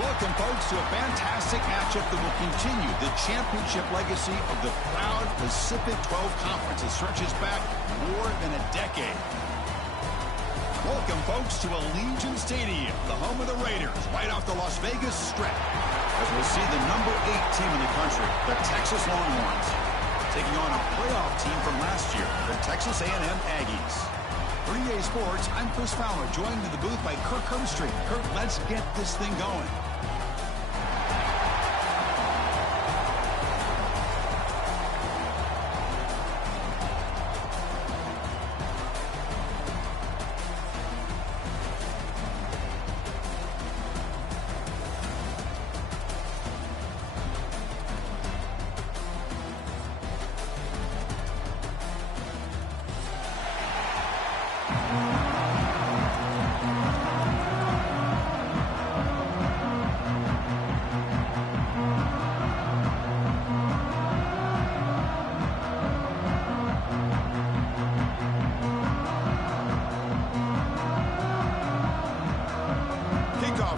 Welcome, folks, to a fantastic matchup that will continue the championship legacy of the proud Pacific 12 Conference that stretches back more than a decade. Welcome, folks, to Allegiant Stadium, the home of the Raiders, right off the Las Vegas Strip, as we'll see the number 8 team in the country, the Texas Longhorns, taking on a playoff team from last year, the Texas A&M Aggies. For EA Sports, I'm Chris Fowler, joined in the booth by Kirk Hermstreet. Kirk, let's get this thing going.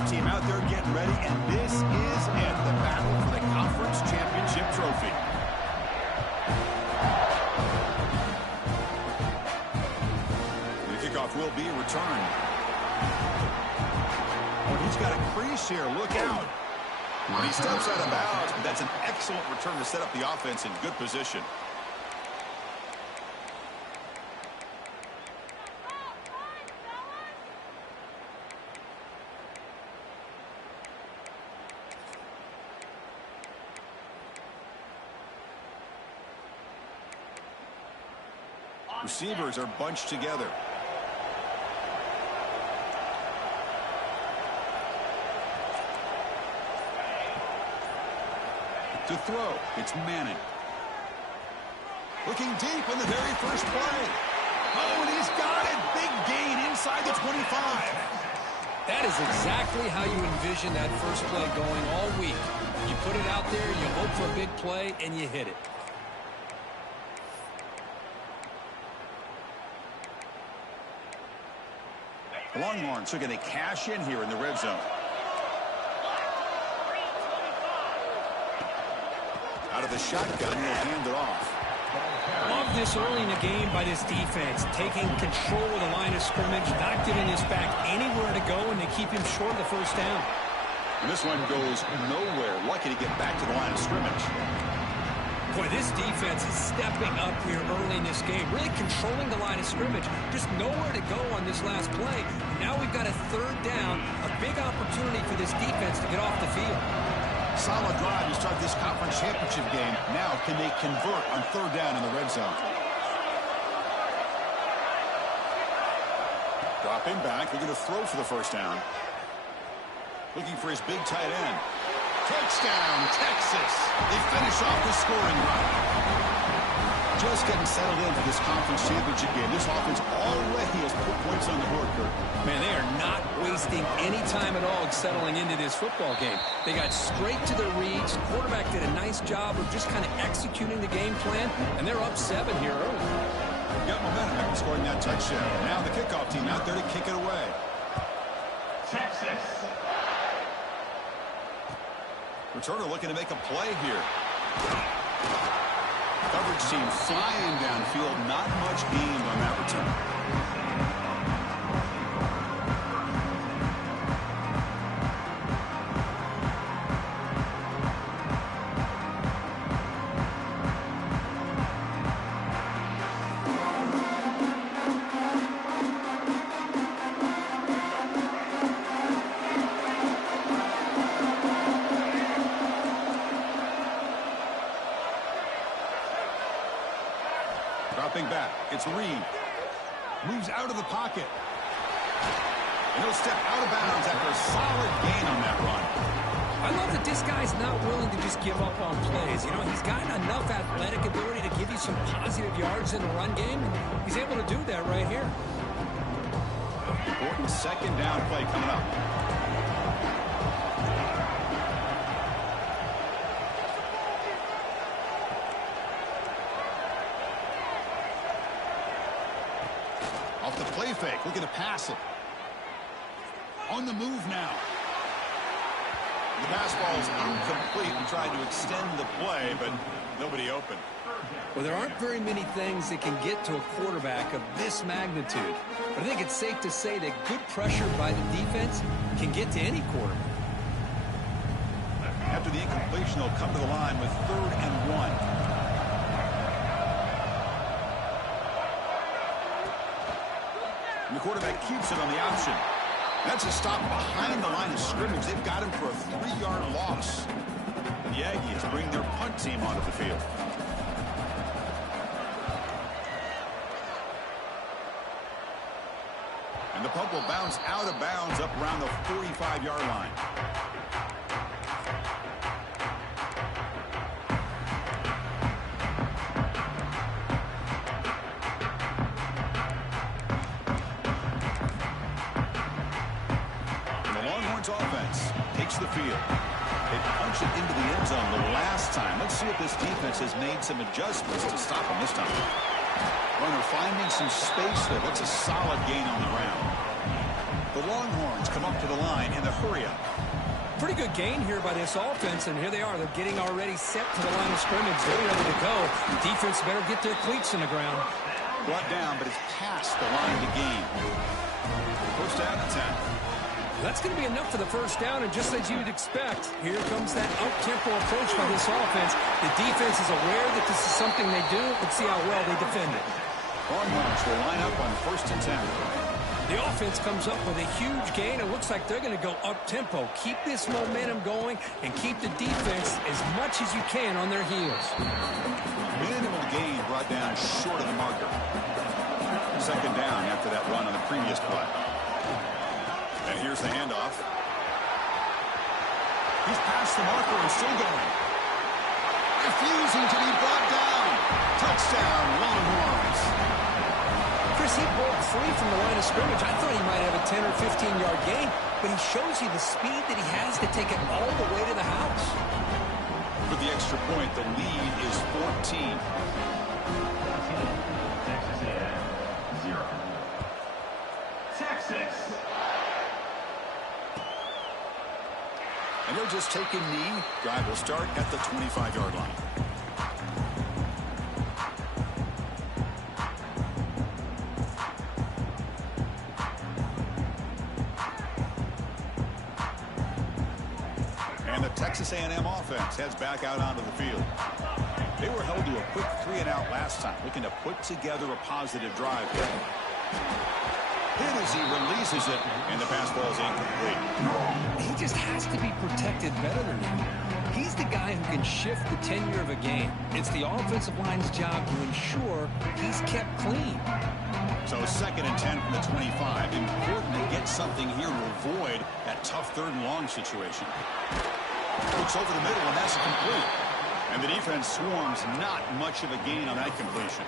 Team out there getting ready, and this is it, the battle for the conference championship trophy. The kickoff will be returned. Oh, he's got a crease here. Look out. When he steps out of bounds, but that's an excellent return to set up the offense in good position. Receivers are bunched together. To throw, it's Manning. Looking deep in the very first play. Oh, and he's got it. Big gain inside the 25. That is exactly how you envision that first play going all week. You put it out there, you hope for a big play, and you hit it. The Longhorns are going to cash in here in the red zone. Out of the shotgun, he'll hand it off. Love this early in the game by this defense, taking control of the line of scrimmage, not giving this back anywhere to go, and they keep him short of the first down. And this one goes nowhere. Lucky to get back to the line of scrimmage. Boy, this defense is stepping up here early in this game, really controlling the line of scrimmage. Just nowhere to go on this last play. Now we've got a third down, a big opportunity for this defense to get off the field. Solid drive to start this conference championship game. Now, can they convert on third down in the red zone? Dropping back, looking to throw for the first down. Looking for his big tight end. Touchdown, Texas. They finish off the scoring run. Just getting settled in for this conference championship game. This offense already has put points on the board, Kurt. Man, they are not wasting any time at all settling into this football game. They got straight to their reads. Quarterback did a nice job of just kind of executing the game plan, and they're up 7 here early. Got momentum after scoring that touchdown. Now the kickoff team out there to kick it away. Texas. Returner looking to make a play here. Coverage team flying downfield. Not much gained on that return. Dropping back, it's Reed. Moves out of the pocket. And he'll step out of bounds after a solid gain on that run. I love that this guy's not willing to just give up on plays. You know, he's got enough athletic ability to give you some positive yards in the run game, and he's able to do that right here. Important second down play coming up. Off the play fake, looking to pass it. On the move now. The pass ball is incomplete and tried to extend the play, but nobody open. Well, there aren't very many things that can get to a quarterback of this magnitude. But I think it's safe to say that good pressure by the defense can get to any quarterback. After the incompletion, they'll come to the line with 3rd and 1. And the quarterback keeps it on the option. That's a stop behind the line of scrimmage. They've got him for a 3-yard loss. The Aggies bring their punt team onto the field. And the punt will bounce out of bounds up around the 45-yard line. Offense takes the field. They punch it into the end zone the last time. Let's see if this defense has made some adjustments to stop them this time. Runner finding some space there. That's a solid gain on the ground. The Longhorns come up to the line in the hurry-up. Pretty good gain here by this offense, and here they are. They're getting already set to the line of scrimmage. They're ready to go. The defense better get their cleats in the ground. Brought down, but it's past the line to gain. First down and 10. That's going to be enough for the first down, and just as you'd expect, here comes that up-tempo approach by this offense. The defense is aware that this is something they do. Let's see how well they defend it. Longhorns will line up on 1st and 10. The offense comes up with a huge gain. It looks like they're going to go up-tempo. Keep this momentum going and keep the defense as much as you can on their heels. Minimal gain brought down short of the marker. 2nd down after that run on the previous play. And here's the handoff. He's past the marker and still going. Refusing to be brought down. Touchdown, Longhorns. Chris, he broke free from the line of scrimmage. I thought he might have a 10 or 15-yard gain, but he shows you the speed that he has to take it all the way to the house. With the extra point, the lead is 14. Texas A&M, 0. Texas. And they'll just take a knee. Drive will start at the 25-yard line. And the Texas A&M offense heads back out onto the field. They were held to a quick 3-and-out last time, looking to put together a positive drive here. Hit as he releases it, and the pass ball is incomplete. He just has to be protected better than that. He's the guy who can shift the tenure of a game. It's the offensive line's job to ensure he's kept clean. So 2nd and 10 from the 25. Important to get something here to avoid that tough 3rd and long situation. Looks over the middle, and that's complete. And the defense swarms not much of a gain on that completion.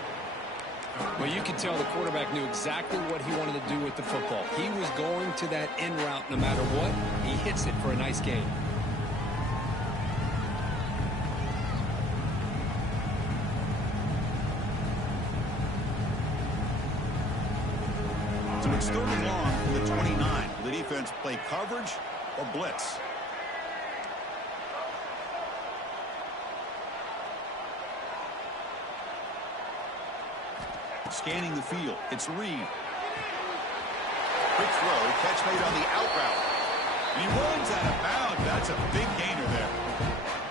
Well, you can tell the quarterback knew exactly what he wanted to do with the football. He was going to that in route no matter what. He hits it for a nice gain. So it's 3rd and long from the 29. Will the defense play coverage or blitz? Scanning the field. It's Reed. Quick throw. Catch made on the out route. And he runs out of bounds. That's a big gainer there.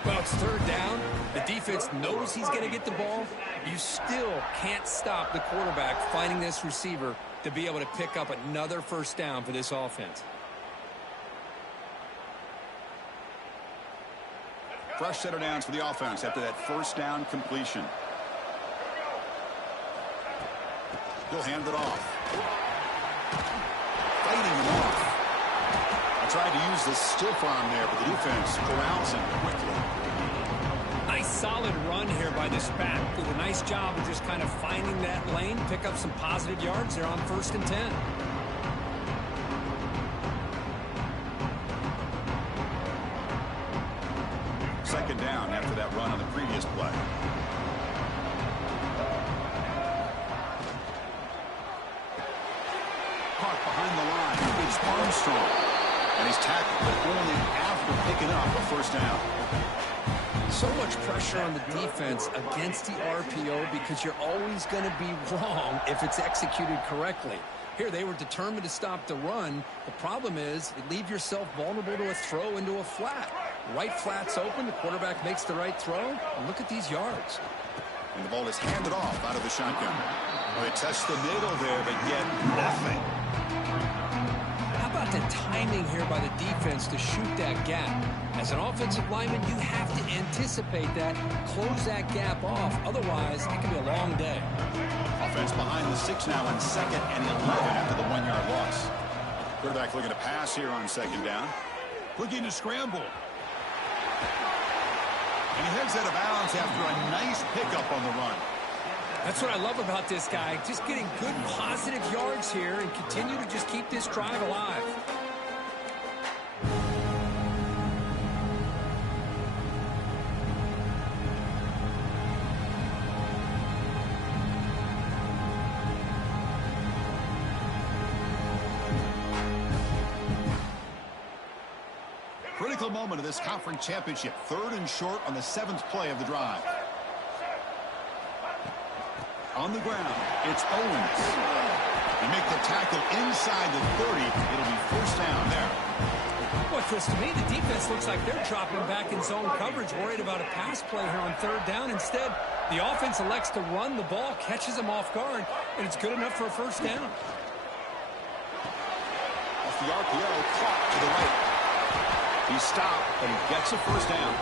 Well, it's 3rd down. The defense knows he's going to get the ball. You still can't stop the quarterback finding this receiver to be able to pick up another first down for this offense. Fresh set of downs for the offense after that first down completion. He'll hand it off. Fighting him off. I tried to use the stiff arm there, but the defense corrals him quickly. Nice solid run here by this back. Did a nice job of just kind of finding that lane, pick up some positive yards there on 1st and 10. Second down after that run on the previous play. Caught behind the line. It's Armstrong. And he's tackled with only after picking up a first down. So much pressure on the defense against the RPO because you're always going to be wrong if it's executed correctly. Here, they were determined to stop the run. The problem is you leave yourself vulnerable to a throw into a flat. Right flat's open. The quarterback makes the right throw. And look at these yards. And the ball is handed off out of the shotgun. Well, they test the middle there, but get nothing. How about the timing here by the defense to shoot that gap? As an offensive lineman, you have to anticipate that, close that gap off. Otherwise, it can be a long day. Offense behind the 6 now in 2nd and 11 after the 1-yard loss. Quarterback looking to pass here on 2nd down. Looking to scramble. And he heads out of bounds after a nice pickup on the run. That's what I love about this guy. Just getting good, positive yards here and continue to just keep this drive alive. Critical moment of this conference championship. 3rd and short on the 7th play of the drive. On the ground, it's Owens. They make the tackle inside the 30. It'll be first down there. Boy, Chris, to me, the defense looks like they're dropping back in zone coverage, worried about a pass play here on 3rd down. Instead, the offense elects to run the ball, catches them off guard, and it's good enough for a first down. Off the RPO, caught to the right. He stopped, but he gets a first down.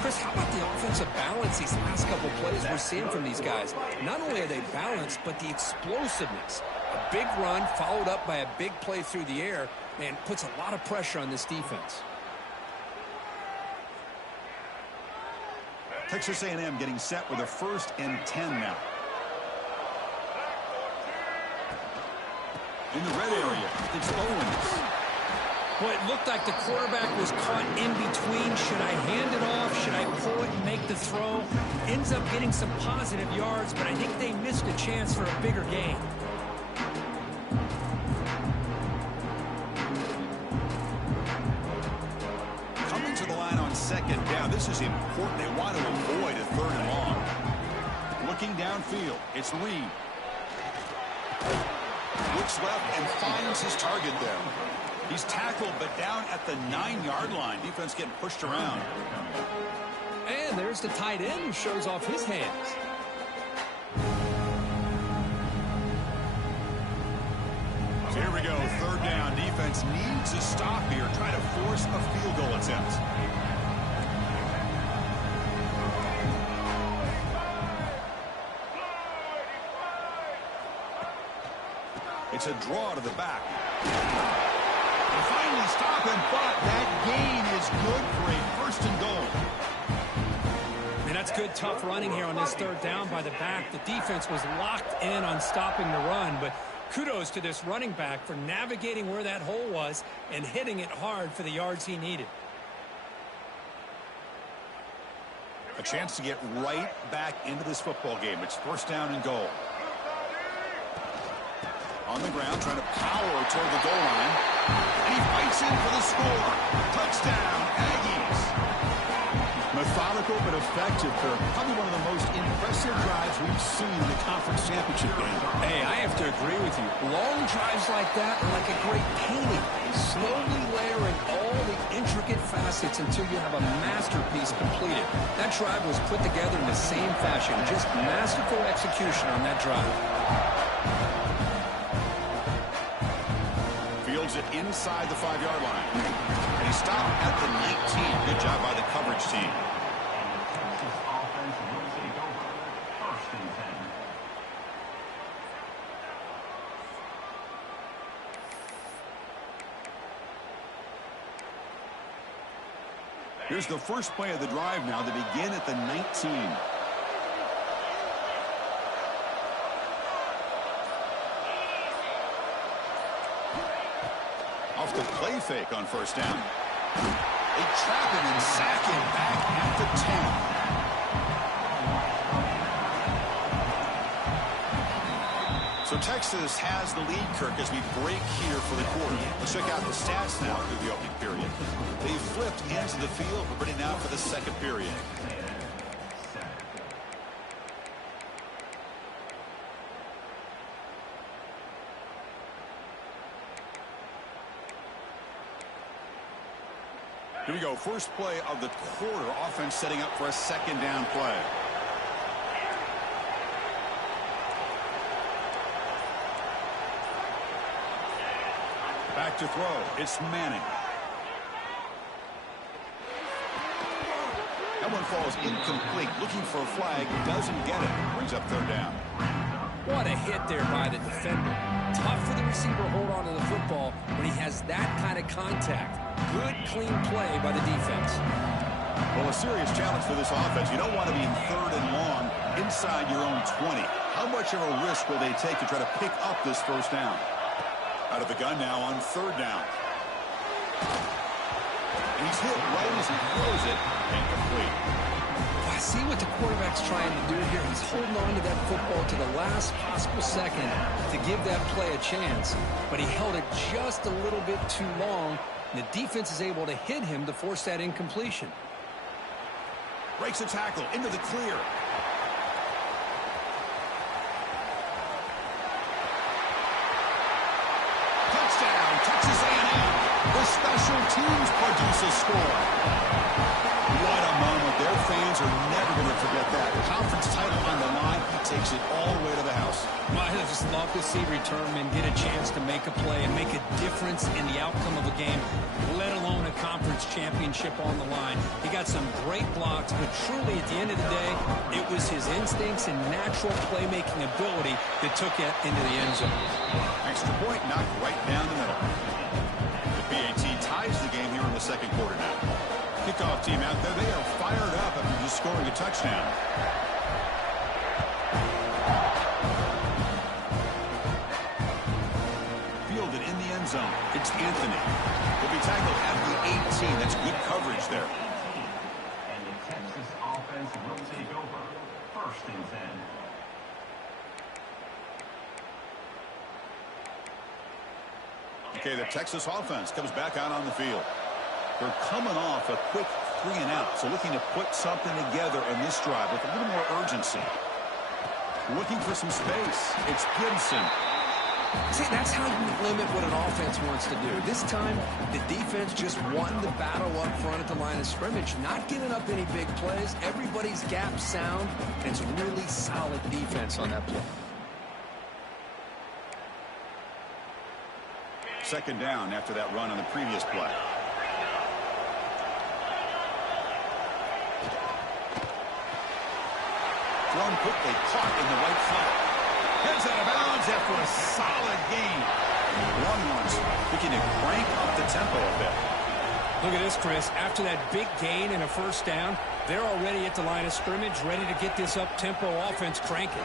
Chris, how about the offensive balance these last couple plays we're seeing from these guys? Not only are they balanced, but the explosiveness. A big run followed up by a big play through the air, and puts a lot of pressure on this defense. Texas A&M getting set with a 1st and 10 now. In the red area, it's Owens. Boy, it looked like the quarterback was caught in between. Should I hand it off? Should I pull it and make the throw? Ends up getting some positive yards, but I think they missed a chance for a bigger gain. Coming to the line on 2nd down. This is important. They want to avoid a 3rd and long. Looking downfield, it's Reed. Looks left and finds his target there. He's tackled, but down at the 9-yard line. Defense getting pushed around. And there's the tight end who shows off his hands. So here we go, 3rd down. Defense needs a stop here. Try to force a field goal attempt. It's a draw to the back. They finally stop him, but that gain is good for a 1st and goal. And that's good, tough running here on this 3rd down by the back. The defense was locked in on stopping the run, but kudos to this running back for navigating where that hole was and hitting it hard for the yards he needed. A chance to get right back into this football game. It's 1st down and goal. On the ground, trying to power toward the goal line. And he fights in for the score. Touchdown, Aggies. Methodical but effective for probably one of the most impressive drives we've seen in the conference championship game. Hey, I have to agree with you. Long drives like that are like a great painting. Slowly layering all the intricate facets until you have a masterpiece completed. That drive was put together in the same fashion. Just masterful execution on that drive. Fields it inside the 5-yard line. And he stopped at the 19. Good job by the coverage team. Offense will take over. 1st and 10. Here's the first play of the drive now. They begin at the 19. Off the play fake on 1st down. They trap him and sack him back at the 10. So So Texas has the lead, Kirk, as we break here for the quarter. Let's check out the stats now through the opening period. They flipped into the field. We're ready now for the second period. Here we go. First play of the quarter. Offense setting up for a second down play. Back to throw. It's Manning. That one falls incomplete. Looking for a flag. Doesn't get it. Brings up third down. What a hit there by the defender. Tough for the receiver to hold on to the football when he has that kind of contact. Good, clean play by the defense. Well, a serious challenge for this offense. You don't want to be in third and long inside your own 20. How much of a risk will they take to try to pick up this first down? Out of the gun now on third down. He's hit right as he throws it. Incomplete. I see what the quarterback's trying to do here. He's holding on to that football to the last possible second to give that play a chance. But he held it just a little bit too long. And the defense is able to hit him to force that incompletion. Breaks a tackle into the clear. Touchdown, Texas A&M. The special teams produce a score. What a moment. Their fans are never going to forget that. Conference title on the line. He takes it all the way to the house. Well, I just love to see returnmen get a chance to make a play and make a difference in the outcome of a game, let alone a conference championship on the line. He got some great blocks, but truly at the end of the day, it was his instincts and natural playmaking ability that took it into the end zone. Extra point knocked right down the middle. The PAT ties the game here in the second quarter now. Kickoff team out there. They are fired up after just scoring a touchdown. Fielded in the end zone. It's Anthony. He'll be tackled at the 18. That's good coverage there. And the Texas offense will take over. First and 10. Okay, the Texas offense comes back out on the field. They're coming off a quick 3-and-out, so looking to put something together in this drive with a little more urgency. Looking for some space. It's Gibson. See, that's how you limit what an offense wants to do. This time, the defense just won the battle up front at the line of scrimmage, not giving up any big plays. Everybody's gap sound, and it's really solid defense on that play. Second down after that run on the previous play. Thrown quickly, caught in the right flat. Heads out of bounds after a solid gain. Long ones looking to crank up the tempo a bit. Look at this, Chris. After that big gain and a first down, they're already at the line of scrimmage, ready to get this up-tempo offense cranking.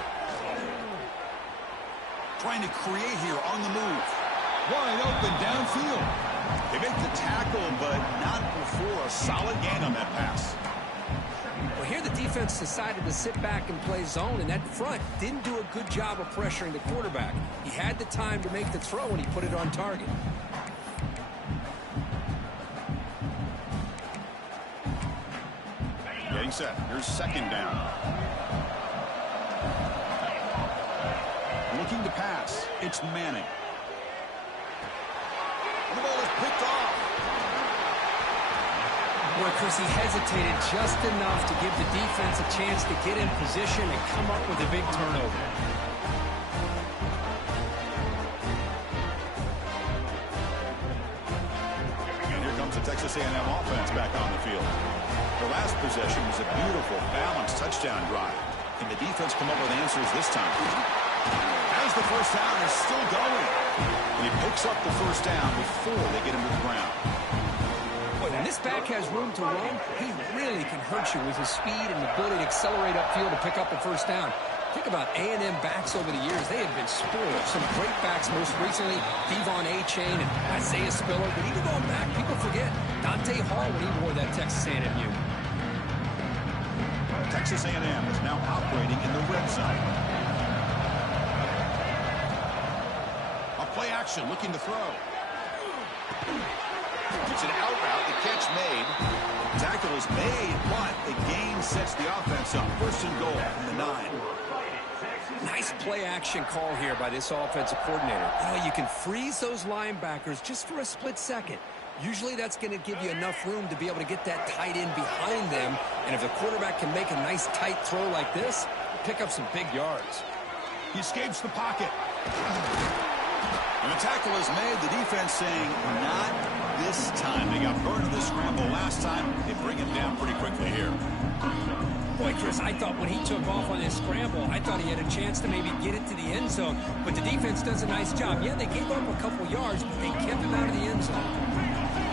Trying to create here on the move. Wide open downfield. They make the tackle, but not before a solid gain on that pass. Well, here the defense decided to sit back and play zone, and that front didn't do a good job of pressuring the quarterback. He had the time to make the throw, and he put it on target. Getting set. Here's second down. Looking to pass. It's Manning. The ball is picked off. Boy, Chris, he hesitated just enough to give the defense a chance to get in position and come up with a big turnover. And here comes the Texas A&M offense back on the field. The last possession was a beautiful, balanced touchdown drive. Can the defense come up with answers this time? As the first down is still going. And he picks up the first down before they get him to the ground. Boy, when this back has room to run, he really can hurt you with his speed and ability to accelerate upfield to pick up a first down. Think about A&M backs over the years. They have been spoiled. Some great backs, most recently Devon A-Chain and Isaiah Spiller. But even going back, people forget Dante Hall when he wore that Texas A&M uniform. Texas A&M is now operating in the red zone. action, looking to throw. It's an out route, the catch made. Tackle is made, but the gain sets the offense up. First and goal from the 9. Nice play-action call here by this offensive coordinator. You know, you can freeze those linebackers just for a split second. Usually that's going to give you enough room to be able to get that tight end behind them. And if the quarterback can make a nice tight throw like this, pick up some big yards. He escapes the pocket. And the tackle is made. The defense saying, not this time. They got burned in the scramble last time. They bring him down pretty quickly here. Boy, Chris, I thought when he took off on this scramble, I thought he had a chance to maybe get it to the end zone. But the defense does a nice job. Yeah, they gave up a couple yards, but they kept him out of the end zone.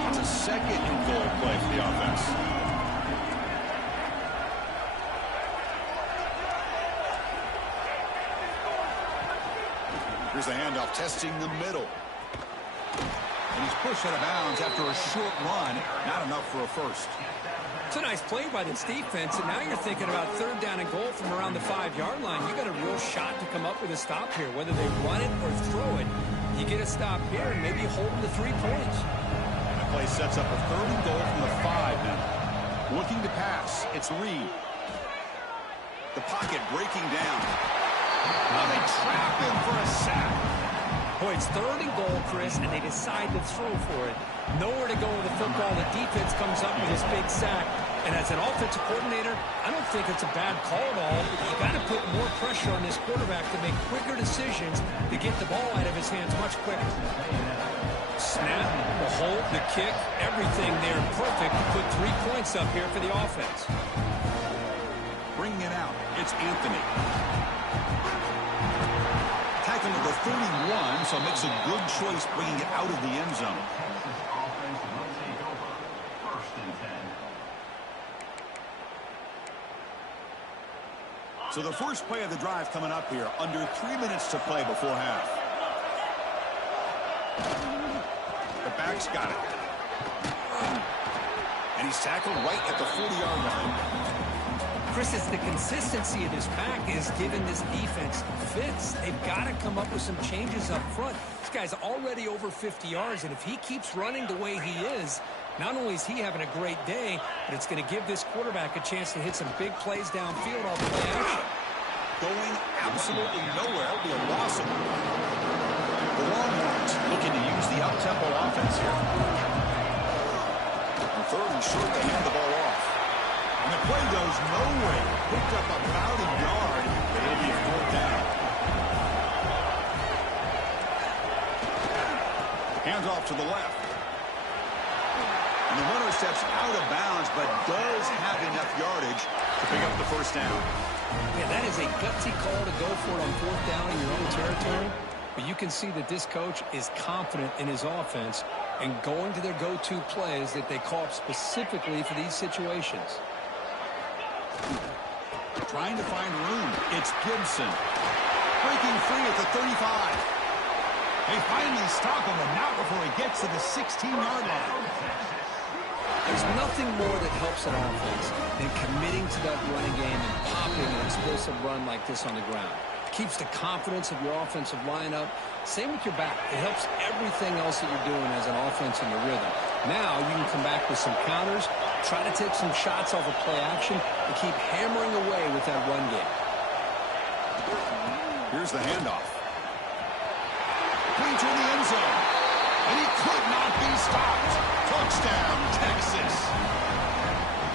It's a second and goal play for the offense. Here's the handoff, testing the middle. And he's pushed out of bounds after a short run. Not enough for a first. It's a nice play by this defense, and now you're thinking about third down and goal from around the 5-yard line. You got a real shot to come up with a stop here, whether they run it or throw it. You get a stop here, and maybe you hold them to 3 points. And the play sets up a third and goal from the 5 now. Looking to pass, it's Reed. The pocket breaking down. Now they trap him for a sack. Boy, it's third and goal, Chris, and they decide to throw for it. Nowhere to go with the football. The defense comes up with this big sack. And as an offensive coordinator, I don't think it's a bad call at all. You got to put more pressure on this quarterback to make quicker decisions to get the ball out of his hands much quicker. Snap, the hold, the kick, everything there perfect to put 3 points up here for the offense. Bringing it out, it's Anthony. Tackle number 31, so makes a good choice bringing it out of the end zone. So the first play of the drive coming up here, under 3 minutes to play before half. The back's got it. And he's tackled right at the 40-yard line. Chris, it's the consistency of this pack is giving this defense fits. They've got to come up with some changes up front. This guy's already over 50 yards, and if he keeps running the way he is, not only is he having a great day, but it's going to give this quarterback a chance to hit some big plays downfield off play action. Going absolutely nowhere. It'll be a loss. The Longhorns looking to use the up-tempo offense here. On third and short, they hand the ball off. And the play goes nowhere. Picked up about a yard, but it'll be a fourth down. Hands off to the left. And the runner steps out of bounds, but does have enough yardage to pick up the first down. Yeah, that is a gutsy call to go for it on fourth down in your own territory. But you can see that this coach is confident in his offense and going to their go-to plays that they call up specifically for these situations. Trying to find room. It's Gibson. Breaking free at the 35. They finally stop him, and not before he gets to the 16-yard line. There's nothing more that helps an offense than committing to that running game and popping an explosive run like this on the ground. Keeps the confidence of your offensive lineup. Same with your back. It helps everything else that you're doing as an offense in your rhythm. Now you can come back with some counters, try to take some shots off of play action, and keep hammering away with that run game. Here's the handoff. Into the end zone. And he could not be stopped. Touchdown, Texas.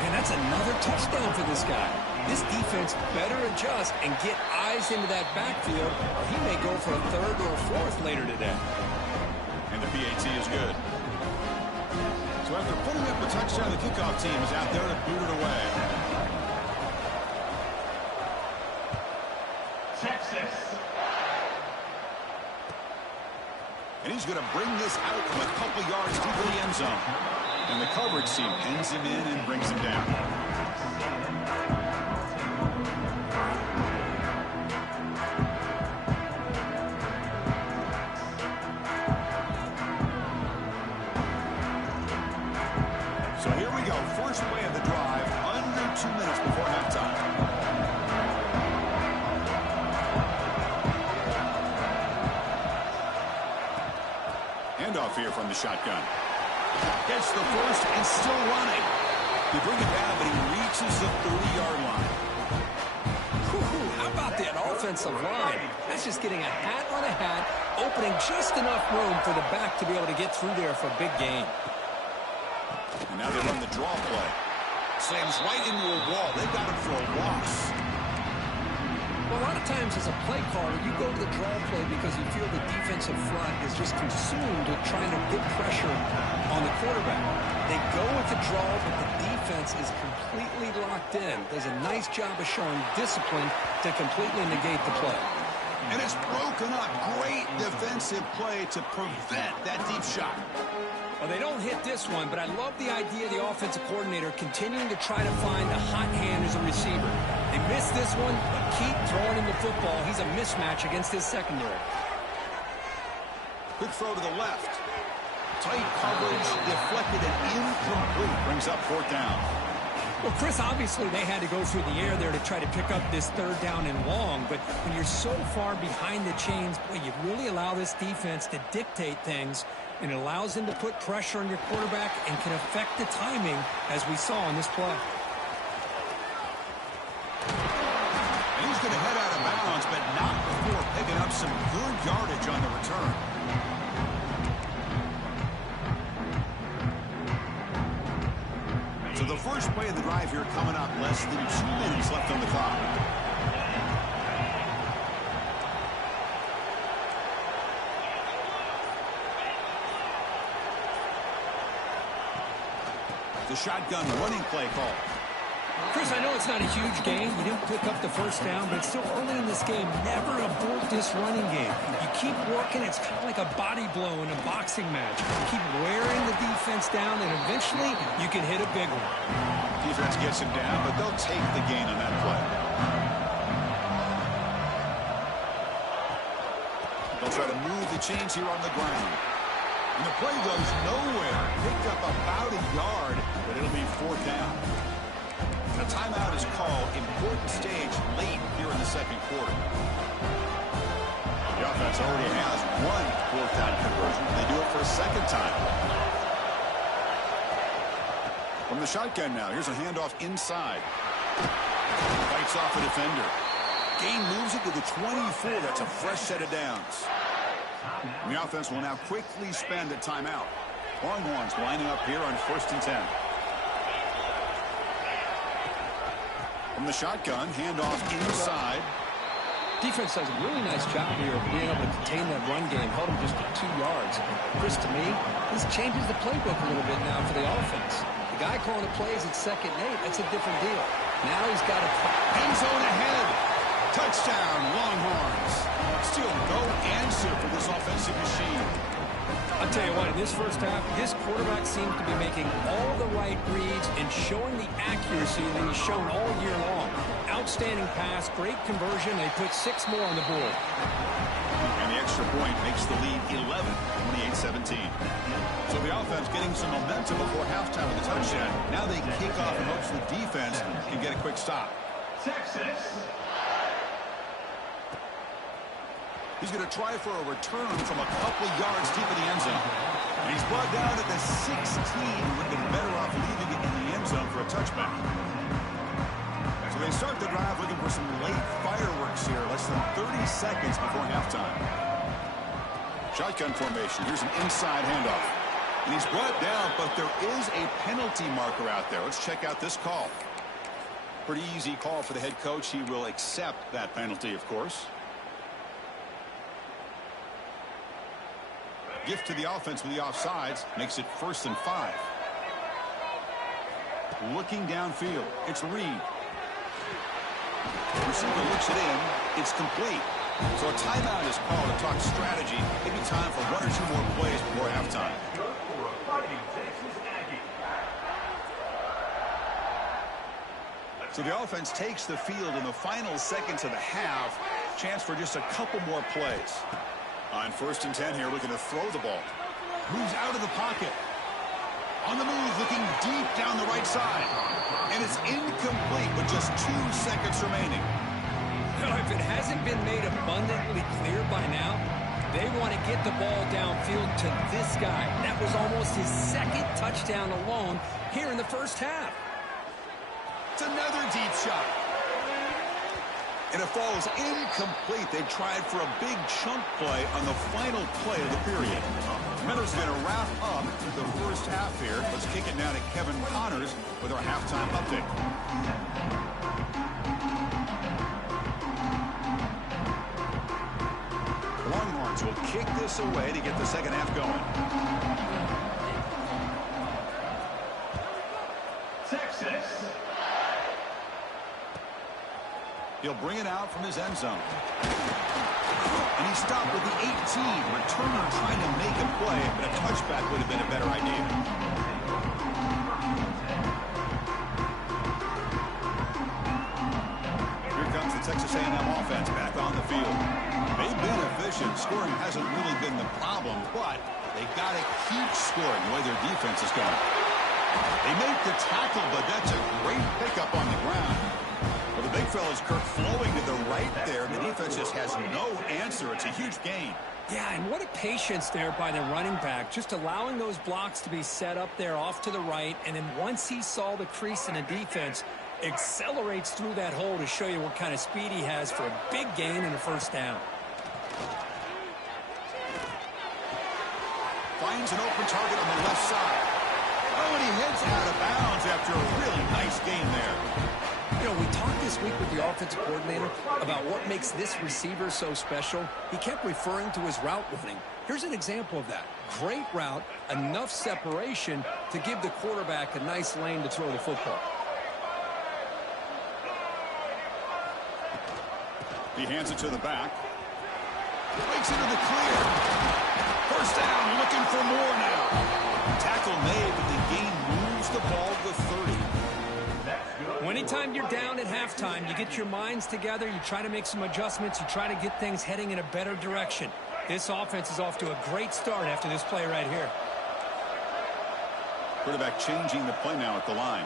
And that's another touchdown for this guy. This defense better adjust and get eyes into that backfield, or he may go for a third or a fourth later today. And the PAT is good. So after putting up a touchdown, the kickoff team is out there to boot it away. Texas. And he's going to bring this out from a couple yards deep in the end zone. And the coverage team pins him in and brings him down. So here we go. First play of the drive, under 2 minutes before halftime. shotgun. Gets the first and still running. They bring it down, but he reaches the 30-yard line. How about that offensive line? That's just getting a hat on a hat, opening just enough room for the back to be able to get through there for a big gain. And now they run the draw play. Slams right into a wall. They got him for a loss. Well, a lot of times as a play caller, you go to the draw play because you feel the defensive front is just consumed with trying to put pressure on the quarterback. They go with the draw, but the defense is completely locked in. Does a nice job of showing discipline to completely negate the play. And it's broken up. Great defensive play to prevent that deep shot. Well, they don't hit this one, but I love the idea of the offensive coordinator continuing to try to find a hot hand as a receiver. They missed this one, but keep throwing him the football. He's a mismatch against his secondary. Good throw to the left. Tight coverage, deflected and incomplete. Brings up 4th down. Well, Chris, obviously they had to go through the air there to try to pick up this 3rd down and long, but when you're so far behind the chains, boy, you really allow this defense to dictate things, and it allows them to put pressure on your quarterback and can affect the timing, as we saw on this play. And he's going to head out of bounds, but not before picking up some good yardage on the return. So the first play of the drive here coming up, less than 2 minutes left on the clock. The shotgun running play call. Chris, I know it's not a huge game. You didn't pick up the 1st down, but it's still early in this game. Never abort this running game. You keep working. It's kind of like a body blow in a boxing match. You keep wearing the defense down, and eventually you can hit a big one. Defense gets him down, but they'll take the gain on that play. They'll try to move the chains here on the ground. And the play goes nowhere. Picked up about a yard, but it'll be 4th down. A timeout is called. Important stage late here in the 2nd quarter. The offense already has one 4th down conversion. They do it for a 2nd time. From the shotgun now, here's a handoff inside. Fights off a defender. Gain moves it to the 24. That's a fresh set of downs. And the offense will now quickly spend a timeout. Longhorns lining up here on 1st and 10. From the shotgun, handoff inside. Defense does a really nice job here of being able to contain that run game, held him just to 2 yards. Chris, to me, this changes the playbook a little bit now for the offense. The guy calling the plays at 2nd and 8, that's a different deal. Now he's got a end zone ahead. Touchdown, Longhorns. Still no answer for this offensive machine. I'll tell you what, in this first half, this quarterback seems to be making all the right reads and showing the accuracy that he's shown all year long. Outstanding pass, great conversion. They put 6 more on the board. And the extra point makes the lead 11, 28-17. So the offense getting some momentum before halftime with a touchdown. Now they can kick off in hopes the defense can get a quick stop. Texas. He's going to try for a return from a couple of yards deep in the end zone. And he's brought down at the 16. He would have been better off leaving it in the end zone for a touchback. So they start the drive looking for some late fireworks here, less than 30 seconds before halftime. Shotgun formation. Here's an inside handoff. And he's brought down, but there is a penalty marker out there. Let's check out this call. Pretty easy call for the head coach. He will accept that penalty, of course. Gift to the offense with the offsides makes it 1st and 5. Looking downfield, it's Reed. Receiver looks it in. It's complete. So a timeout is called to talk strategy. Maybe time for 1 or 2 more plays before halftime. So the offense takes the field in the final seconds of the half. Chance for just a couple more plays. On 1st and 10 here, looking to throw the ball. Moves out of the pocket. On the move, looking deep down the right side. And it's incomplete with just 2 seconds remaining. If it hasn't been made abundantly clear by now, They want to get the ball downfield to this guy. That was almost his second touchdown alone here in the first half. It's another deep shot. And it falls incomplete. They tried for a big chunk play on the final play of the period. Miners going to wrap up the first half here. Let's kick it now to Kevin Connors with our halftime update. Longhorns will kick this away to get the second half going. Texas. He'll bring it out from his end zone. And he stopped with the 18. Returner trying to make a play, but a touchback would have been a better idea. Here comes the Texas A&M offense back on the field. They've been efficient. Scoring hasn't really been the problem, but they've got to keep scoring the way their defense is going. They make the tackle, but that's a great pickup on the ground. Well, the big fella's Kirk flowing to the right there. The defense just has no answer. It's a huge gain. Yeah, and what a patience there by the running back, just allowing those blocks to be set up there off to the right, and then once he saw the crease in the defense, accelerates through that hole to show you what kind of speed he has for a big gain and a first down. Finds an open target on the left side. Oh, and he heads out of bounds after a really nice gain there. You know, we talked this week with the offensive coordinator about what makes this receiver so special. He kept referring to his route running. Here's an example of that. Great route, enough separation to give the quarterback a nice lane to throw the football. He hands it to the back. Breaks into the clear. First down, looking for more now. Tackle made, but the gain moves the ball to 30. Anytime you're down at halftime, you get your minds together, you try to make some adjustments, you try to get things heading in a better direction. This offense is off to a great start after this play right here. Quarterback changing the play now at the line.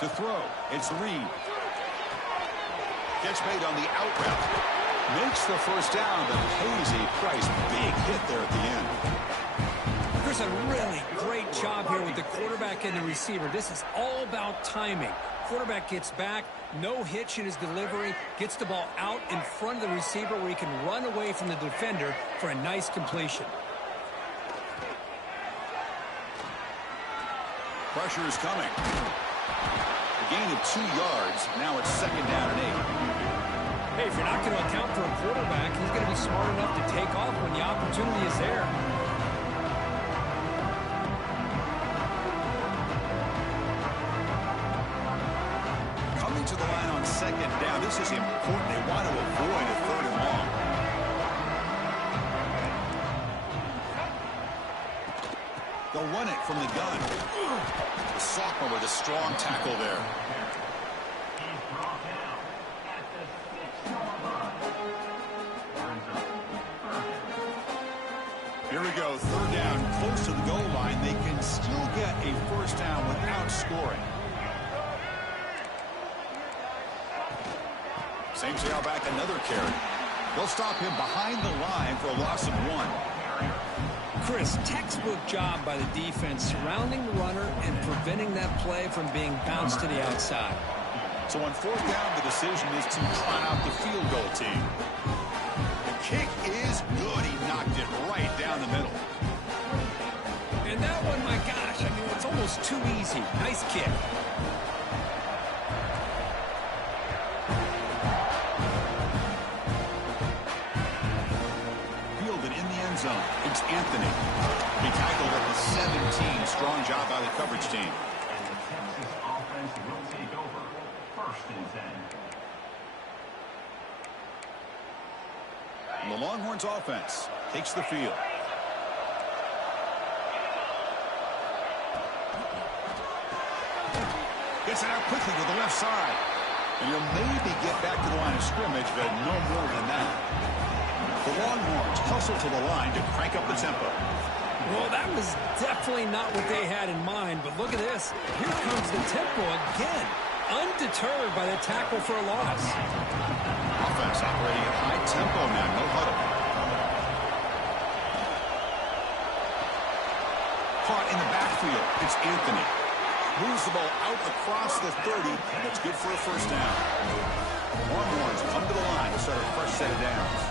To throw, it's Reed. Catch made on the out route. Makes the first down, but pays a price. Big hit there at the end. There's a really great job here with the quarterback and the receiver. This is all about timing. Quarterback gets back, no hitch in his delivery, gets the ball out in front of the receiver where he can run away from the defender for a nice completion. Pressure is coming. A gain of 2 yards. Now it's second down and 8. Hey, if you're not going to account for a quarterback, he's going to be smart enough to take off when the opportunity is there. To the line on second down. This is important. They want to avoid a third and long. They'll run it from the gun. The sophomore with a strong tackle there. Here we go. Third down, close to the goal line. They can still get a first down without scoring. Same tailback, another carry. They'll stop him behind the line for a loss of 1. Chris, textbook job by the defense surrounding the runner and preventing that play from being bounced to the outside. So on fourth down, the decision is to try out the field goal team. The kick is good. He knocked it right down the middle. And that one, my gosh, I mean, it's almost too easy. Nice kick. Zone. It's Anthony. He tackled at the 17. Strong job by the coverage team. And the Texas offense will take over. First and 10. And the Longhorns offense takes the field. Gets it out quickly to the left side. And he'll maybe get back to the line of scrimmage, but no more than that. The Longhorns hustle to the line to crank up the tempo. Well, that was definitely not what they had in mind, but look at this. Here comes the tempo again. Undeterred by the tackle for a loss. Offense operating at high tempo now, no huddle. caught in the backfield. It's Anthony. Moves the ball out across the 30, and it's good for a first down. Longhorns come to the line to start a fresh set of downs.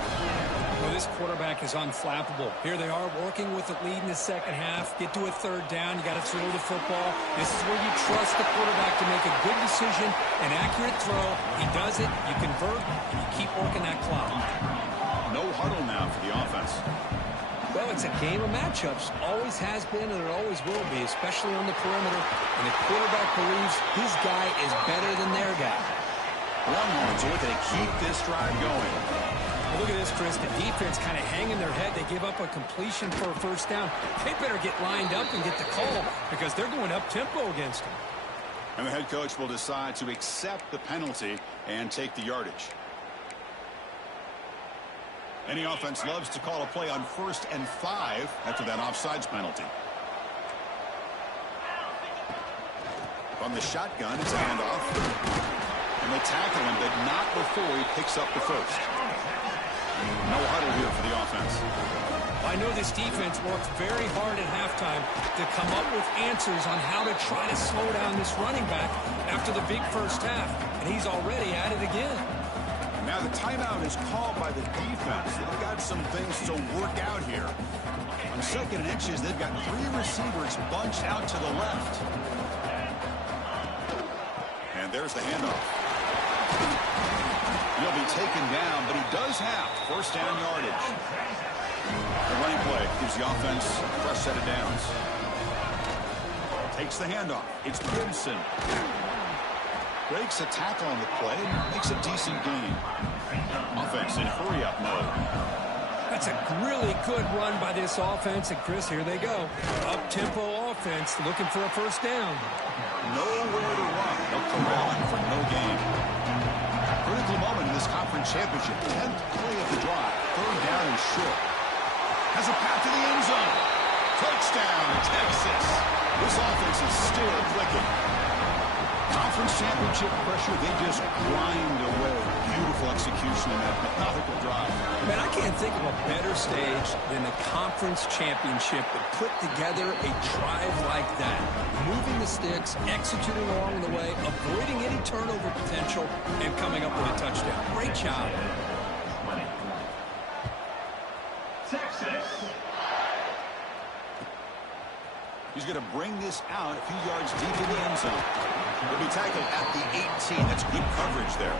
Well, this quarterback is unflappable. Here they are working with the lead in the second half. Get to a third down. You got to throw the football. This is where you trust the quarterback to make a good decision, an accurate throw. He does it, you convert, and you keep working that clock. No huddle now for the offense. Well, it's a game of matchups. Always has been, and it always will be, especially on the perimeter. And the quarterback believes his guy is better than their guy. Longhorns are looking to keep this drive going. Well, look at this, Chris. The defense kind of hanging their head. They give up a completion for a first down. They better get lined up and get the call because they're going up-tempo against them. And the head coach will decide to accept the penalty and take the yardage. Any offense loves to call a play on 1st and 5 after that offsides penalty. From the shotgun, it's a handoff. And they tackle him, but not before he picks up the first. No huddle here for the offense. I know this defense worked very hard at halftime to come up with answers on how to try to slow down this running back after the big first half. And he's already at it again. Now the timeout is called by the defense. They've got some things to work out here. On 2nd and inches, they've got 3 receivers bunched out to the left. And there's the handoff. He'll be taken down, but he does have first down yardage. The running play gives the offense a fresh set of downs. Takes the handoff. It's Gibson. Breaks a tackle on the play and makes a decent gain. Offense in hurry-up mode. That's a really good run by this offense. And, Chris, here they go. Up-tempo offense looking for a first down. Nowhere to run. They'll corral him for no gain. Critical moment in this conference championship. 10th play of the drive. 3rd down and short. Has a path to the end zone. Touchdown, Texas. This offense is still clicking. Conference championship pressure, they just grind away. Beautiful execution in that methodical drive. Man, I can't think of a better stage than the conference championship to put together a drive like that. Moving the sticks, executing along the way, avoiding any turnover potential, and coming up with a touchdown. Great job. Texas. He's going to bring this out a few yards deep in the end zone. He'll be tackled at the 18. That's good coverage there.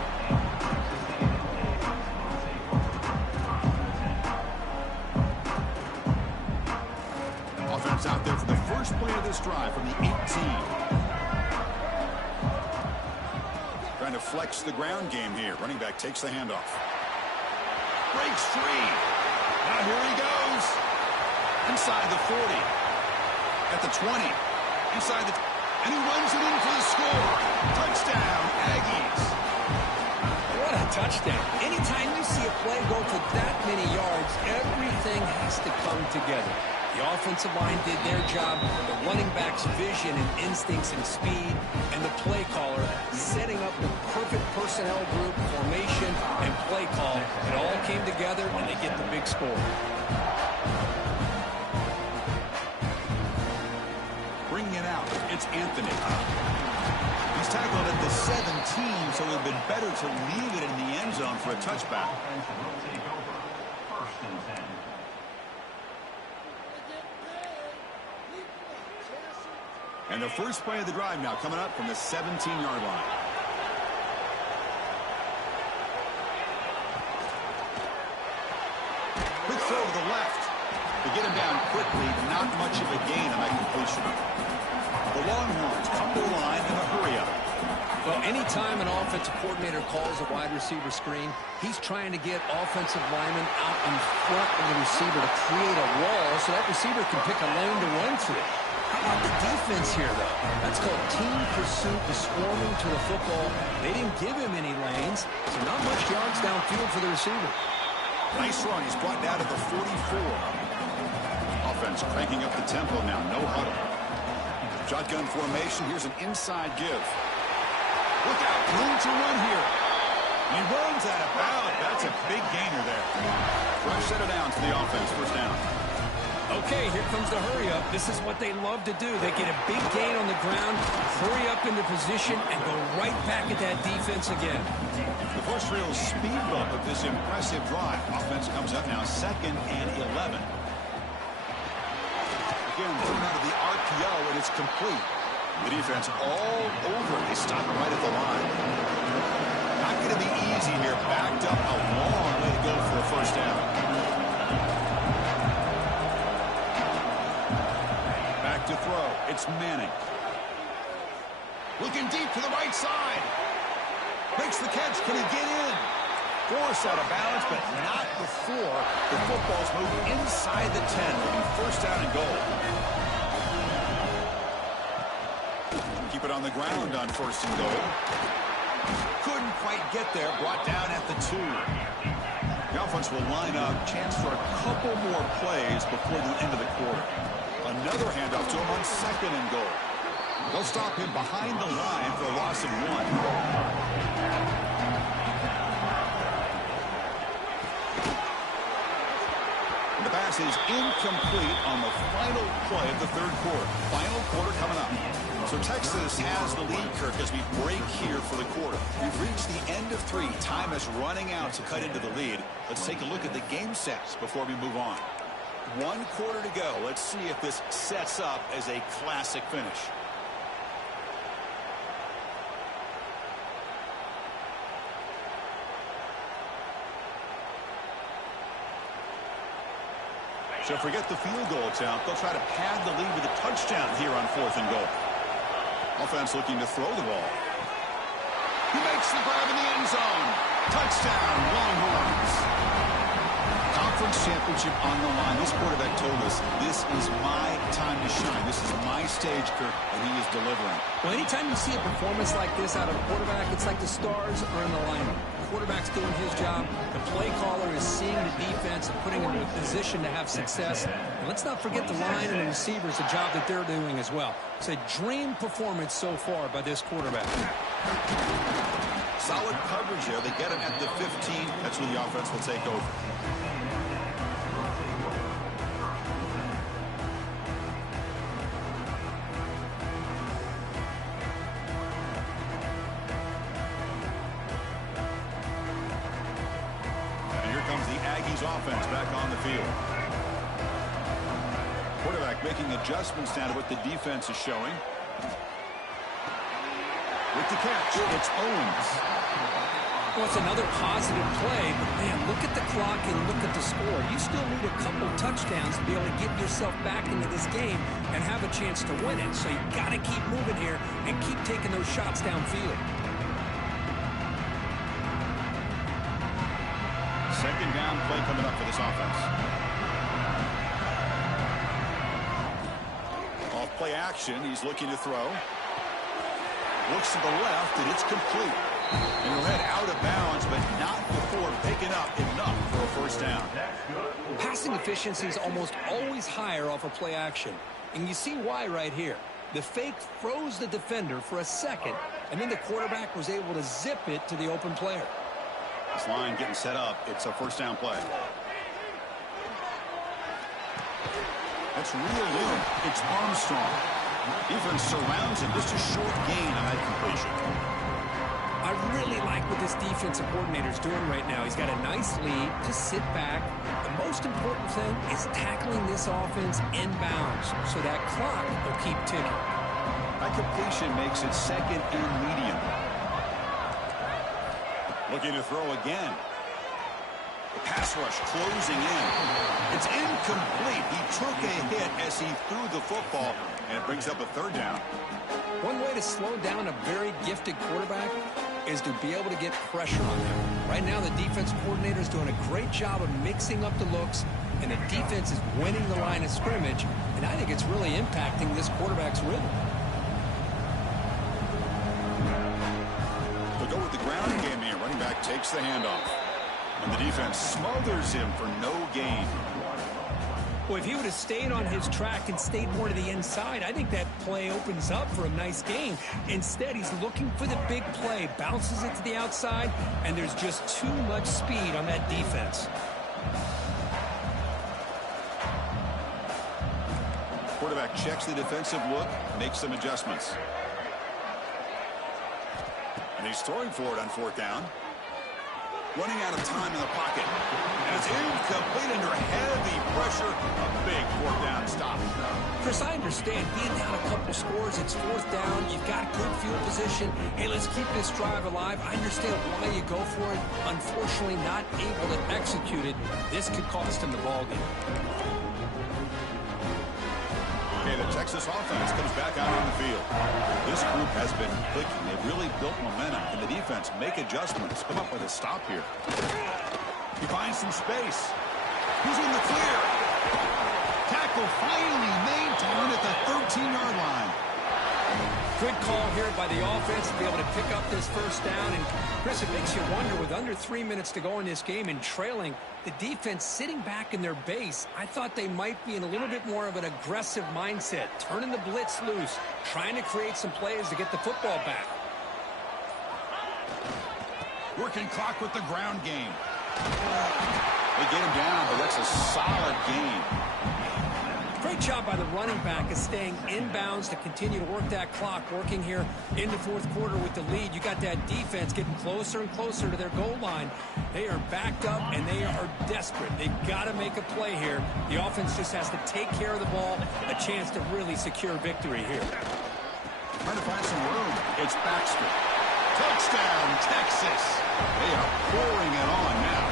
Offense out there for the first play of this drive from the 18. Trying to flex the ground game here. Running back takes the handoff. Breaks free. Now here he goes. Inside the 40. At the 20. Inside the... And he runs it in for the score. Touchdown, Aggies. What a touchdown. Anytime you see a play go for that many yards, everything has to come together. The offensive line did their job, the running back's vision and instincts and speed, and the play caller setting up the perfect personnel group, formation, and play call. It all came together, and they get the big score. Bringing it out, it's Anthony. He's tackled at the 17, so it would have been better to leave it in the end zone for a touchback. Offense will take over. 1st and 10. And the first play of the drive now coming up from the 17-yard line. Quick throw to the left. To get him down quickly, not much of a gain on that completion. The Longhorns come to the line in a hurry-up. Well, anytime an offensive coordinator calls a wide receiver screen, he's trying to get offensive linemen out in front of the receiver to create a wall so that receiver can pick a lane to run through. How about the defense here, though? That's called team pursuit, the swarming to the football. They didn't give him any lanes, so not much yards downfield for the receiver. Nice run. He's brought down to the 44. Offense cranking up the tempo now. No huddle. Shotgun formation. Here's an inside give. Look out. Room to run here. He runs out of bounds. That's a big gainer there. Fresh set of downs for the offense. First down. Okay, here comes the hurry up. This is what they love to do. They get a big gain on the ground, hurry up into position, and go right back at that defense again. The first real speed bump of this impressive drive. Offense comes up now 2nd and 11. Again, thrown out of the RPO, and it's complete. The defense all over. They stop right at the line. Not going to be easy here. Backed up a long way to go for a first down. Back to throw. It's Manning. Looking deep to the right side. Makes the catch. Can he get in? Forced out of balance, but not before the football's moved inside the 10. Moving first down and goal. Keep it on the ground on 1st and goal. Couldn't quite get there. Brought down at the 2. The offense will line up. Chance for a couple more plays before the end of the quarter. Another handoff to him on 2nd and goal. They'll stop him behind the line for a loss of 1. The pass is incomplete on the final play of the 3rd quarter. Final quarter coming up. So Texas has the lead, Kirk, as we break here for the quarter. We've reached the end of 3. Time is running out to cut into the lead. Let's take a look at the game sets before we move on. 1 quarter to go. Let's see if this sets up as a classic finish. So forget the field goal attempt. They'll try to pad the lead with a touchdown here on 4th and goal. Offense looking to throw the ball. He makes the grab in the end zone. Touchdown, Longhorns. Conference championship on the line. This quarterback told us, this is my time to shine. This is my stage, Kirk, and he is delivering. Well, anytime you see a performance like this out of a quarterback, it's like the stars are in alignment. The quarterback's doing his job. The play caller is seeing the defense and putting him in a position to have success. And let's not forget the line and the receivers, the job that they're doing as well. It's a dream performance so far by this quarterback. Solid coverage there. They get him at the 15. That's where the offense will take over. Offense back on the field. Quarterback making adjustments now to what the defense is showing. With the catch, it's Owens. Well, it's another positive play, but man, look at the clock and look at the score. You still need a couple touchdowns to be able to get yourself back into this game and have a chance to win it. So you got to keep moving here and keep taking those shots downfield. 2nd down play coming up for this offense. Off play action, he's looking to throw. Looks to the left, and it's complete. And he'll head out of bounds, but not before picking up enough for a first down. Passing efficiency is almost always higher off of play action. And you see why right here. The fake froze the defender for a second, and then the quarterback was able to zip it to the open player. This line getting set up. It's a first down play. That's real room. It's Armstrong. Defense surrounds him. Just a short gain on that completion. I really like what this defensive coordinator is doing right now. He's got a nice lead. Just sit back. The most important thing is tackling this offense inbounds so that clock will keep ticking. That completion makes it 2nd and medium. Looking to throw again. The pass rush closing in. It's incomplete. He took a hit as he threw the football, and it brings up a 3rd down. One way to slow down a very gifted quarterback is to be able to get pressure on him. Right now, the defense coordinator is doing a great job of mixing up the looks, and the defense is winning the line of scrimmage, and I think it's really impacting this quarterback's rhythm. They'll go with the ground game here. Running back takes the handoff. And the defense smothers him for no gain. Well, if he would have stayed on his track and stayed more to the inside, I think that play opens up for a nice gain. Instead, he's looking for the big play, bounces it to the outside, and there's just too much speed on that defense. quarterback checks the defensive look, makes some adjustments. And he's throwing for it on 4th down. Running out of time in the pocket. And it's incomplete under heavy pressure. A big 4th down stop. Chris, I understand being down a couple scores, it's 4th down, you've got good field position. Hey, let's keep this drive alive. I understand why you go for it. Unfortunately, not able to execute it. This could cost him the ball game. Okay, the Texas offense comes back out on the field. This group has been clicking. They've really built momentum. Can the defense make adjustments? Come up with a stop here. He finds some space. He's in the clear. Tackle finally maintained at the 13-yard line. Good call here by the offense to be able to pick up this 1st down. And, Chris, it makes you wonder, with under 3 minutes to go in this game and trailing, the defense sitting back in their base, I thought they might be in a little bit more of an aggressive mindset, turning the blitz loose, trying to create some plays to get the football back. Working clock with the ground game. They get him down, but that's a solid gain. Great job by the running back of staying inbounds to continue to work that clock, working here in the 4th quarter with the lead. You got that defense getting closer and closer to their goal line. They are backed up, and they are desperate. They've got to make a play here. The offense just has to take care of the ball, a chance to really secure victory here. Trying to find some room. It's Baxter. Touchdown, Texas. They are pouring it on now.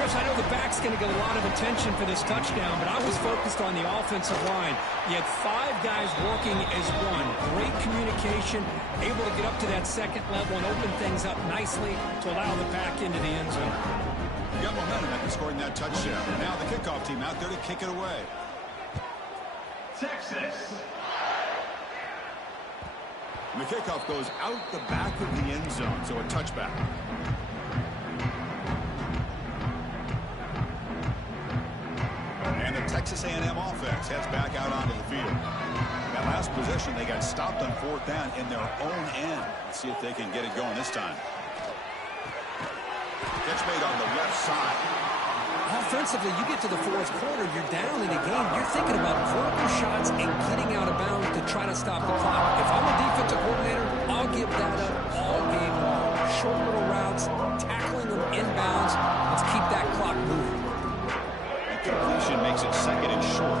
Chris, I know the back's going to get a lot of attention for this touchdown, but I was focused on the offensive line. You had 5 guys working as one. Great communication, able to get up to that 2nd level and open things up nicely to allow the back into the end zone. You got momentum after scoring that touchdown. And now the kickoff team out there to kick it away. Texas. And the kickoff goes out the back of the end zone, so a touchback. And the Texas A&M offense heads back out onto the field. That last possession, they got stopped on 4th down in their own end. Let's see if they can get it going this time. Catch made on the left side. Offensively, you get to the 4th quarter, you're down in a game. You're thinking about vertical shots and getting out of bounds to try to stop the clock. If I'm a defensive coordinator, I'll give that up all game long. Short little routes, tackling them inbounds. Let's keep that clock moving. Completion makes it 2nd and short.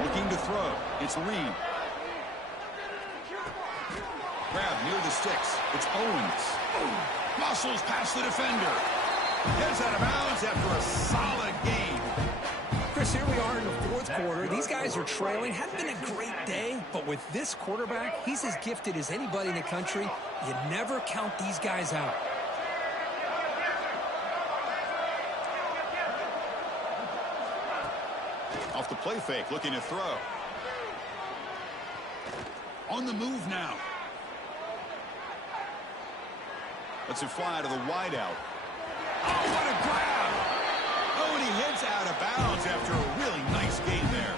Looking to throw. It's Reed. Grab near the sticks. It's Owens. Muscles past the defender. Heads out of bounds after a solid game. Chris, here we are in the 4th quarter. These guys are trailing. Hasn't been a great day, but with this quarterback, he's as gifted as anybody in the country. You never count these guys out. Off the play fake, looking to throw. On the move now. Lets it fly to the wideout. Oh, what a grab! Oh, and he heads out of bounds after a really nice game there.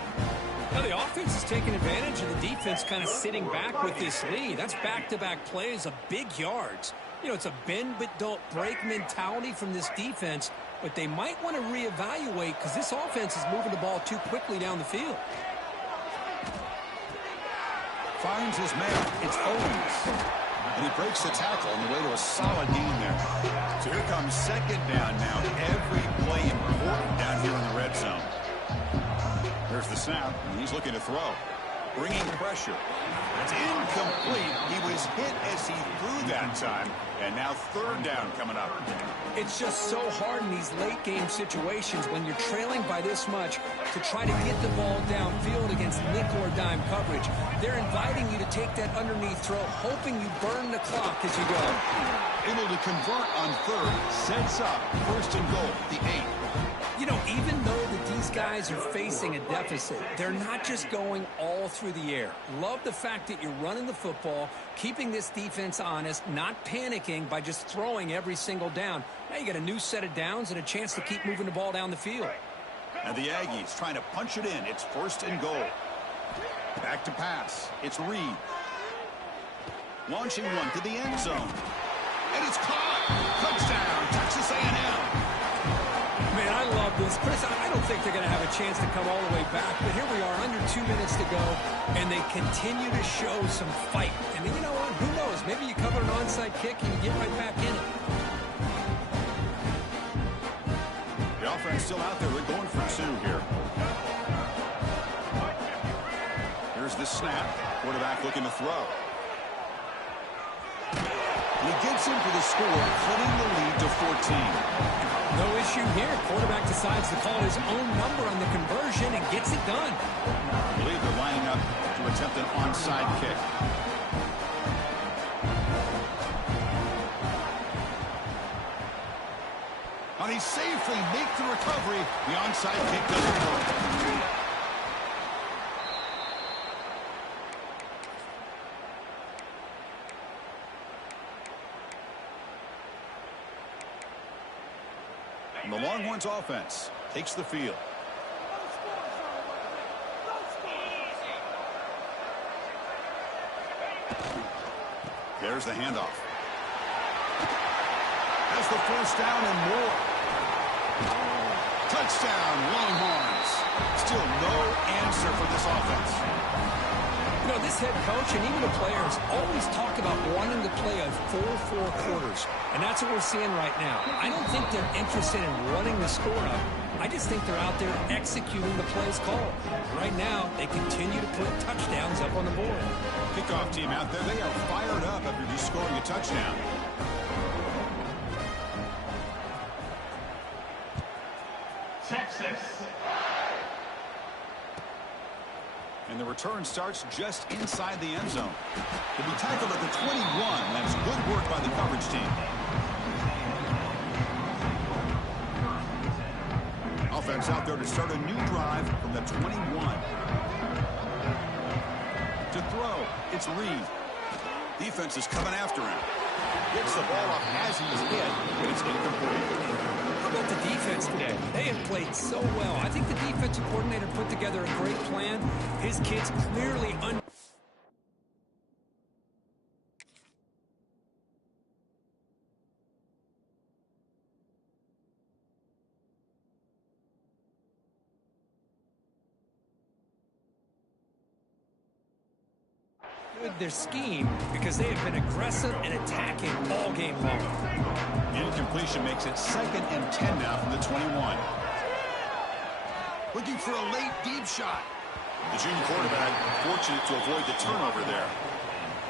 Now the offense is taking advantage of the defense kind of sitting back with this lead. That's back-to-back plays of big yards. You know, it's a bend but don't break mentality from this defense, but they might want to reevaluate because this offense is moving the ball too quickly down the field. Finds his man. It's Owens. And he breaks the tackle on the way to a solid game there. So here comes 2nd down now. Every play important down here in the red zone. There's the snap, and he's looking to throw. Bringing pressure. It's incomplete. He was hit as he threw that time. And now 3rd down coming up. It's just so hard in these late-game situations when you're trailing by this much to try to get the ball downfield against nickel or dime coverage. They're inviting you to take that underneath throw, hoping you burn the clock as you go. Able to convert on 3rd. Sets up 1st and goal, the 8. You know, even though that these guys are facing a deficit, they're not just going all through the air. Love the fact that you're running the football, keeping this defense honest, not panicking by just throwing every single down. Now you got a new set of downs and a chance to keep moving the ball down the field. And the Aggies trying to punch it in. It's 1st and goal. Back to pass. It's Reed. Launching one to the end zone. And it's caught. Touchdown, Texas A&M. Man, I love this. Chris, I don't think they're going to have a chance to come all the way back, but here we are, under 2 minutes to go, and they continue to show some fight. And you know what? Who knows? Maybe you cover an onside kick and you get right back in it. The offense still out there. They're going for two here. Here's the snap. Quarterback looking to throw. He gets in for the score, cutting the lead to 14. No issue here. Quarterback decides to call his own number on the conversion and gets it done. I believe they're lining up to attempt an onside kick. And he safely makes the recovery. The onside kick doesn't work. And the Longhorns offense takes the field. There's the handoff. Has the first down and more. Touchdown, Longhorns. Still no answer for this offense. You know, this head coach and even the players always talk about wanting to play a full 4 quarters. And that's what we're seeing right now. I don't think they're interested in running the score up. I just think they're out there executing the plays called. Right now, they continue to put touchdowns up on the board. Kickoff team out there, they are fired up after just scoring a touchdown. Texas. And the return starts just inside the end zone. He'll be tackled at the 21. That's good work by the coverage team. Offense out there to start a new drive from the 21. To throw, it's Reed. Defense is coming after him. Gets the ball off as he's hit, but it's incomplete. How about the defense today? They have played so well. I think the defensive coordinator put together a great plan. His kids clearly their scheme because they have been aggressive and attacking all game long. Incompletion makes it 2nd and 10 now from the 21. Looking for a late deep shot. The junior quarterback fortunate to avoid the turnover there.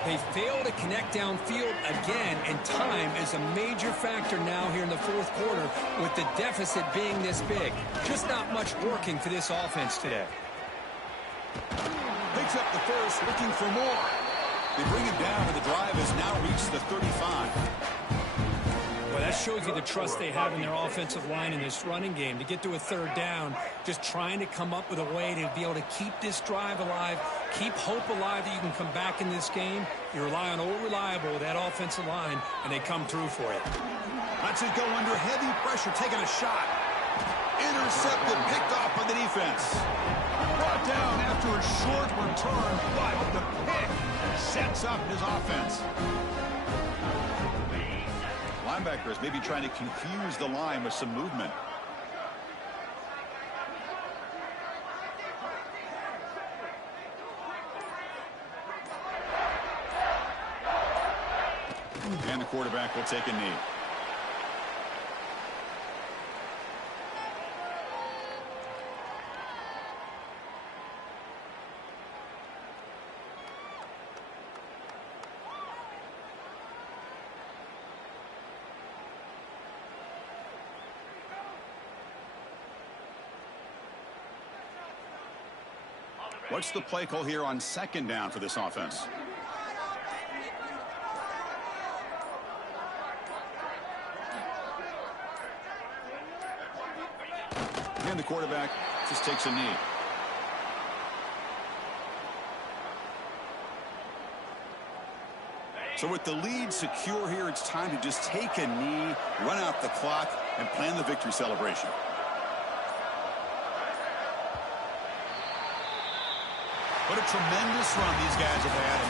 They fail to connect downfield again, and time is a major factor now here in the 4th quarter with the deficit being this big. Just not much working for this offense today. Picks up the first, looking for more. They bring him down, and the drive has now reached the 35. Well, that shows you the trust they have in their offensive line in this running game. To get to a 3rd down, just trying to come up with a way to be able to keep this drive alive, keep hope alive that you can come back in this game. You rely on old reliable with that offensive line, and they come through for you. That's it, go under heavy pressure, taking a shot. Intercepted, picked off by the defense. Brought down after a short return, but the pick sets up his offense. Linebackers maybe trying to confuse the line with some movement. And the quarterback will take a knee. What's the play call here on 2nd down for this offense? And the quarterback just takes a knee. So with the lead secure here, it's time to just take a knee, run out the clock, and plan the victory celebration. What a tremendous run these guys have had.